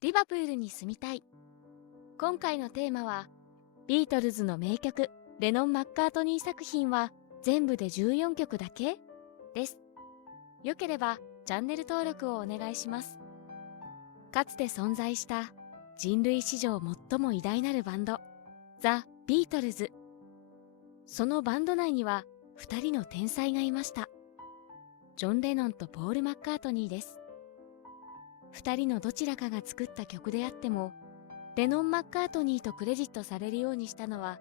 リバプールに住みたい。今回のテーマは、ビートルズの名曲、レノン・マッカートニー作品は全部で14曲だけです。よければチャンネル登録をお願いします。かつて存在した人類史上最も偉大なるバンド、ザ・ビートルズ。そのバンド内には2人の天才がいました。ジョン・レノンとポール・マッカートニーです。2人のどちらかが作った曲であっても、レノン・マッカートニーとクレジットされるようにしたのは、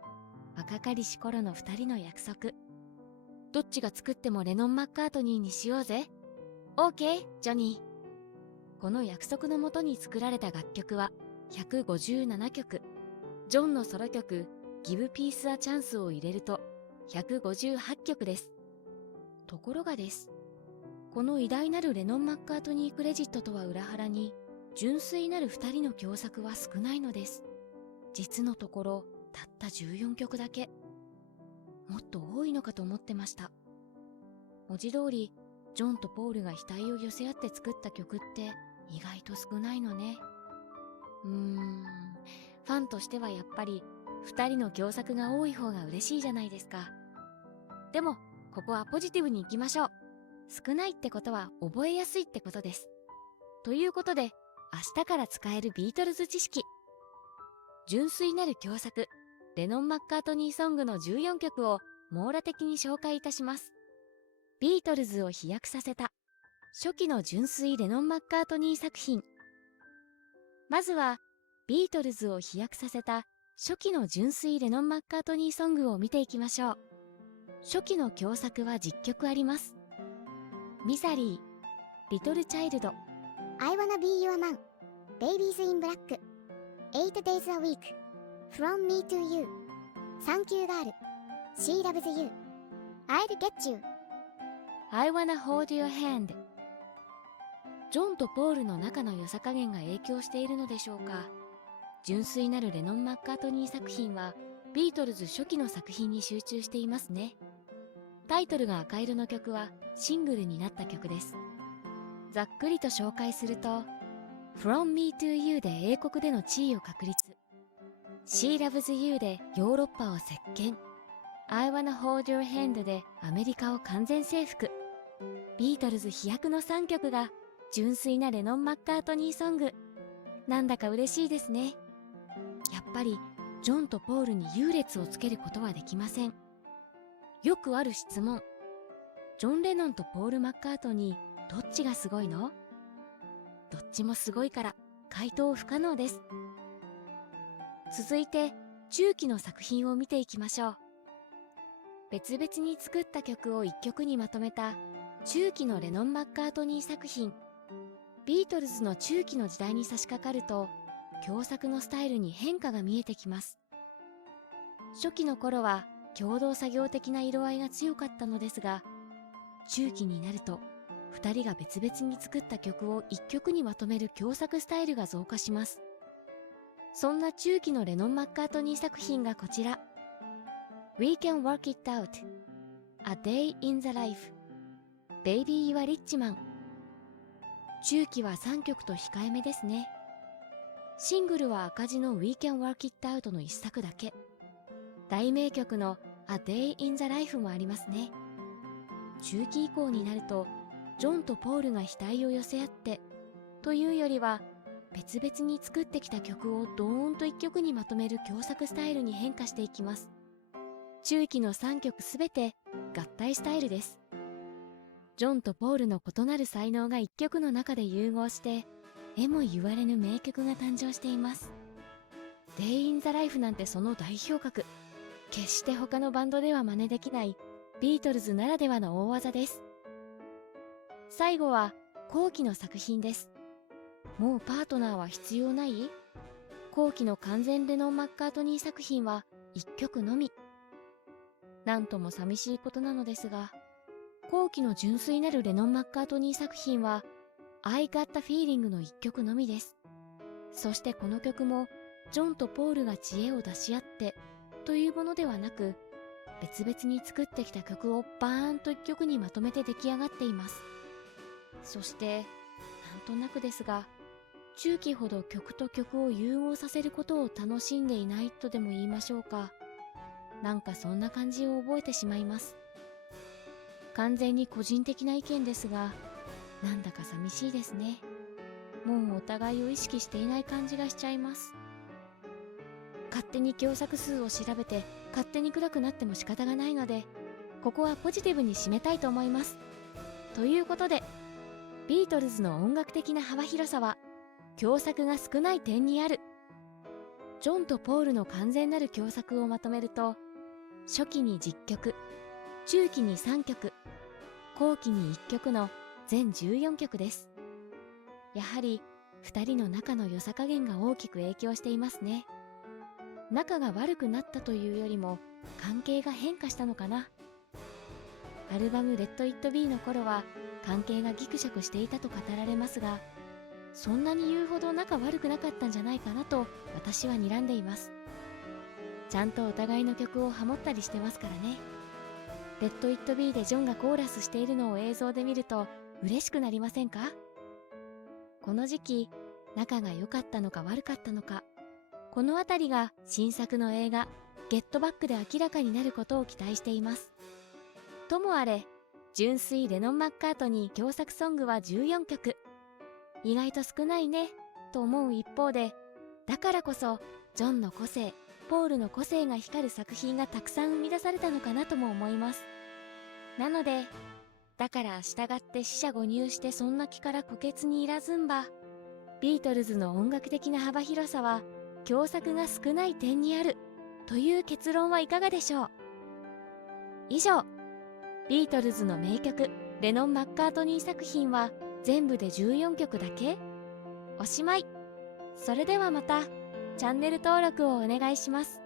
若かりし頃の2人の約束。どっちが作ってもレノン・マッカートニーにしようぜ。OK、ジョニー。この約束のもとに作られた楽曲は157曲。ジョンのソロ曲、Give Peace a Chance を入れると158曲です。ところがです。この偉大なるレノン・マッカートニークレジットとは裏腹に、純粋なる2人の共作は少ないのです。実のところ、たった14曲だけ。もっと多いのかと思ってました。文字通り、ジョンとポールが額を寄せ合って作った曲って意外と少ないのね。ファンとしてはやっぱり2人の共作が多い方が嬉しいじゃないですか。でも、ここはポジティブに行きましょう。少ないってことは覚えやすいってことです。ということで、明日から使えるビートルズ知識。純粋なる共作、レノン・マッカートニーソングの14曲を網羅的に紹介いたします。ビートルズを飛躍させた初期の純粋レノン・マッカートニー作品。まずはビートルズを飛躍させた初期の純粋レノン・マッカートニーソングを見ていきましょう。初期の共作は10曲あります。ミサリー、リトル・チャイルド、I wanna be your man, Babies in Black, 8 days a week, From me to you, Thank you girl, She loves you, I'll get you, I wanna hold your hand。ジョンとポールの仲の良さ加減が影響しているのでしょうか。純粋なるレノン・マッカートニー作品はビートルズ初期の作品に集中していますね。タイトルが赤色の曲はシングルになった曲です。ざっくりと紹介すると、From Me to You で英国での地位を確立、She Loves You でヨーロッパを席巻、I Wanna Hold Your Hand でアメリカを完全征服。ビートルズ飛躍の3曲が純粋なレノン・マッカートニーソング。なんだか嬉しいですね。やっぱりジョンとポールに優劣をつけることはできません。よくある質問。ジョン・レノンとポール・マッカートニー、どっちがすごいの？どっちもすごいから回答不可能です。続いて中期の作品を見ていきましょう。別々に作った曲を1曲にまとめた中期のレノン・マッカートニー作品。ビートルズの中期の時代に差し掛かると、共作のスタイルに変化が見えてきます。初期の頃は共同作業的な色合いが強かったのですが、中期になると2人が別々に作った曲を1曲にまとめる共作スタイルが増加します。そんな中期のレノン・マッカートニー作品がこちら。We Can Work It Out, A Day in the Life, Baby You are Rich Man。中期は3曲と控えめですね。シングルは赤字の We Can Work It Out の1作だけ。大名曲の A Day in the Life もありますね。中期以降になると、ジョンとポールが額を寄せ合ってというよりは、別々に作ってきた曲をドーンと1曲にまとめる共作スタイルに変化していきます。中期の3曲すべて合体スタイルです。ジョンとポールの異なる才能が1曲の中で融合して、えも言われぬ名曲が誕生しています。Day in the Life なんてその代表格。決して他のバンドでは真似できないビートルズならではの大技です。最後は後期の作品です。もうパートナーは必要ない？後期の完全レノン・マッカートニー作品は1曲のみ。なんとも寂しいことなのですが、後期の純粋なるレノン・マッカートニー作品は I Got the Feeling の1曲のみです。そしてこの曲もジョンとポールが知恵を出し合ってというものではなく、別々に作ってきた曲をバーンと1曲にまとめて出来上がっています。そしてなんとなくですが、中期ほど曲と曲を融合させることを楽しんでいないとでも言いましょうか。なんかそんな感じを覚えてしまいます。完全に個人的な意見ですが、なんだか寂しいですね。もうお互いを意識していない感じがしちゃいます。勝手に共作数を調べて勝手に暗くなっても仕方がないので、ここはポジティブに締めたいと思います。ということで、ビートルズの音楽的な幅広さは共作が少ない点にある。ジョンとポールの完全なる共作をまとめると、初期に10曲、中期に3曲、後期に1曲の全14曲です。やはり2人の仲の良さ加減が大きく影響していますね。仲が悪くなったというよりも関係が変化したのかな。アルバム「レッド・イット・ビー」の頃は関係がギクシャクしていたと語られますが、そんなに言うほど仲悪くなかったんじゃないかなと私は睨んでいます。ちゃんとお互いの曲をハモったりしてますからね。レッド・イット・ビーでジョンがコーラスしているのを映像で見ると嬉しくなりませんか？この時期、仲が良かったのか悪かったのか、このあたりが新作の映画「ゲットバック」で明らかになることを期待しています。ともあれ、純粋レノン・マッカートニー共作ソングは14曲。意外と少ないねと思う一方で、だからこそジョンの個性、ポールの個性が光る作品がたくさん生み出されたのかなとも思います。なので、だから従って四捨五入してそんな気から虎穴にいらずんば、ビートルズの音楽的な幅広さは共作が少ない点にあるという結論はいかがでしょう。以上、ビートルズの名曲レノン・マッカートニー作品は全部で14曲だけ？おしまい。それではまたチャンネル登録をお願いします。